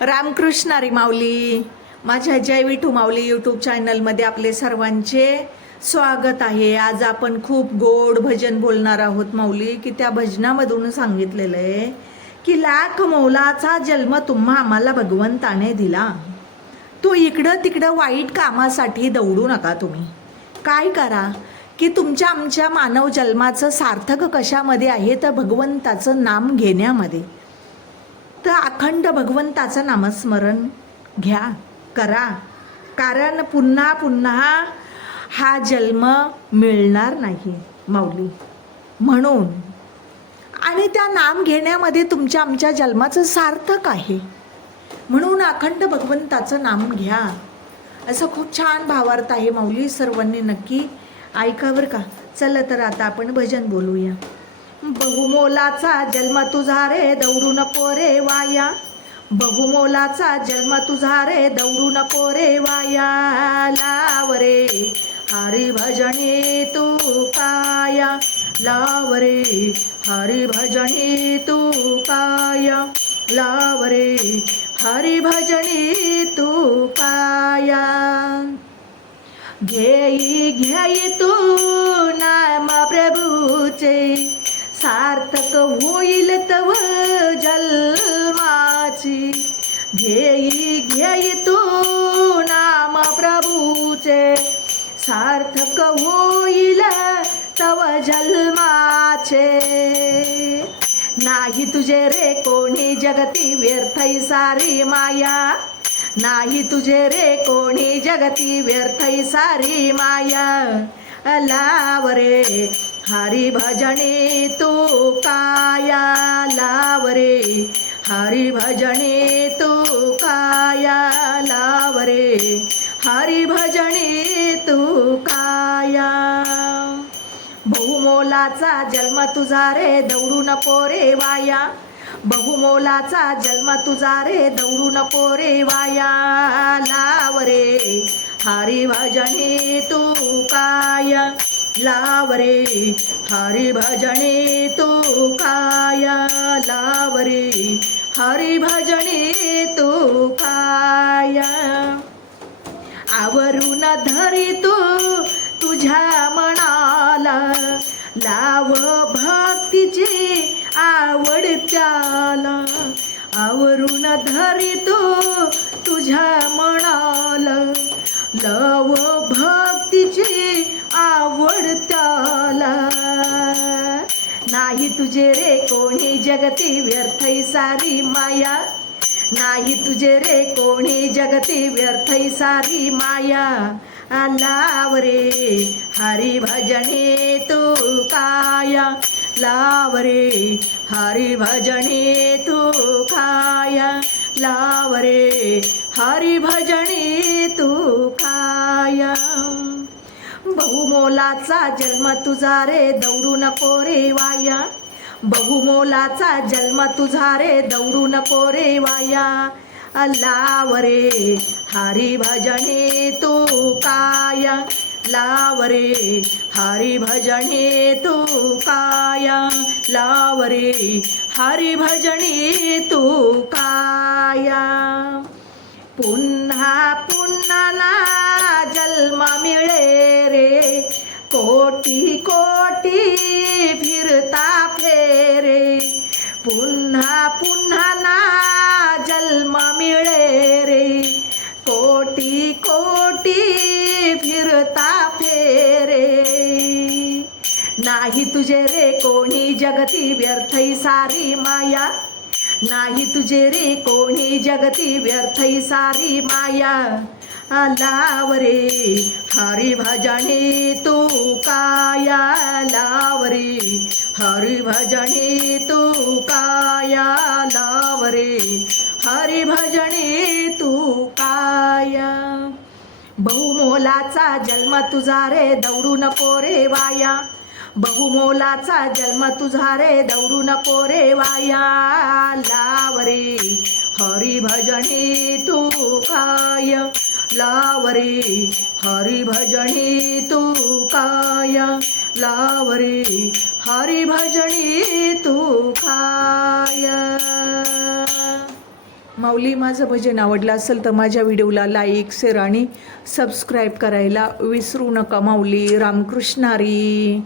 रामकृष्ण अरे माऊली. माझ्या जय विठू माऊली यूट्यूब चॅनलमध्ये आपले सर्वांचे स्वागत आहे. आज आपण खूप गोड भजन बोलणार आहोत माऊली की त्या भजनामधून सांगितलेलं आहे की लाख मौलाचा जन्म तुम्हा आम्हाला भगवंताने दिला. तो इकडं तिकडं वाईट कामासाठी दौडू नका तुम्ही. काय करा की तुमच्या आमच्या मानव जन्माचं सार्थक कशामध्ये आहे तर भगवंताचं नाम घेण्यामध्ये. तर अखंड भगवंताचं नामस्मरण घ्या करा. कारण पुन्हा पुन्हा हा जन्म मिळणार नाही माऊली. म्हणून आणि त्या नाम घेण्यामध्ये तुमच्या आमच्या जन्माचं सार्थक आहे. म्हणून अखंड भगवंताचं नाम घ्या. असं खूप छान भावार्थ आहे माऊली सर्वांनी नक्की ऐका बरं का? चला तर आता आपण भजन बोलूया. बहुमोलाचा जन्म तुझा रे दौडू नको रे वाया. बहुमोलाचा जन्म तुझा रे दौडू नको रे वाया लाव रे हरी तू काया लाव रे हरी भजनी तू काया लाव रे हरी तू काया घेई घेई तू सार्थक होईल तव जन्माची घेई घेई तो नाम प्रभूचे. सार्थक होईल तव जन्माचे नाही तुझे रे कोणी जगती व्यर्थई सारी माया. नाही तुझे रे कोणी जगती व्यर्थई सारी माया. लाव रे हरी भजने तू काया लाव रे हरी भजने तो काया लाव रे हरी भजने तू काया. बहुमोलाचा जन्म तुझा रे दौडू नको रे वाया. बहुमोलाचा जन्म तुझा रे दौडू नको रे वाया. लाव रे. हरी भजने तू काया. लावरे हरी भजने तो काया लाव रे हरी भजने तो काया। आवरून धरी तो तुझ्या मनाला लाव भक्तीची आवड त्याला. आवरून धरी तो तुझ्या मनाला लव भक्तीची आवडताला. नाही तुझे रे कोणी जगती व्यर्थई सारी माया. नाही तुझे रे कोणी जगती व्यर्थई सारी माया. लाव रे हरी भजने तू काया. लाव रे हरी भजने तू काया. लाव रे हरी भजने तू काया. बहुमोलाचा जन्म तुझा रे दौडू नको रे वाया. बहुमोलाचा जन्म तुझा रे दौडू नको रे वाया. लावरे हरी भजने तू काया. लावरे हरी भजने तू काया. लावरे हरी भजने तू काया. पुन्हा पुन्हा ना जन्म मिळे रे. कोटी कोटी फिरता फेरे. पुन्हा पुन्हा ना जन्म मिळे रे. कोटी कोटी फिरता फेरे. नाही तुझे रे कोणी जगती व्यर्थई सारी माया. नाही तुझे रे कोणी जगती व्यर्थई सारी माया. लावरे हरी भजने तू काया लावरे हरी भजने तू काया लावरे हरी भजने तू काया. बहुमोलाचा जन्म तुझा रे दौडू नको रे वाया. बहुमोलाचा जन्म तुझा रे दौडू नको रे वाया. लावरे हरी भजने तू काय. लाव रे हरी भजने तू काय. लाव रे हरी भजने तू काय. माऊली माझं भजन आवडलं असेल तर माझ्या व्हिडिओला लाईक शेअर आणि सबस्क्राईब करायला विसरू नका माऊली. रामकृष्णारी.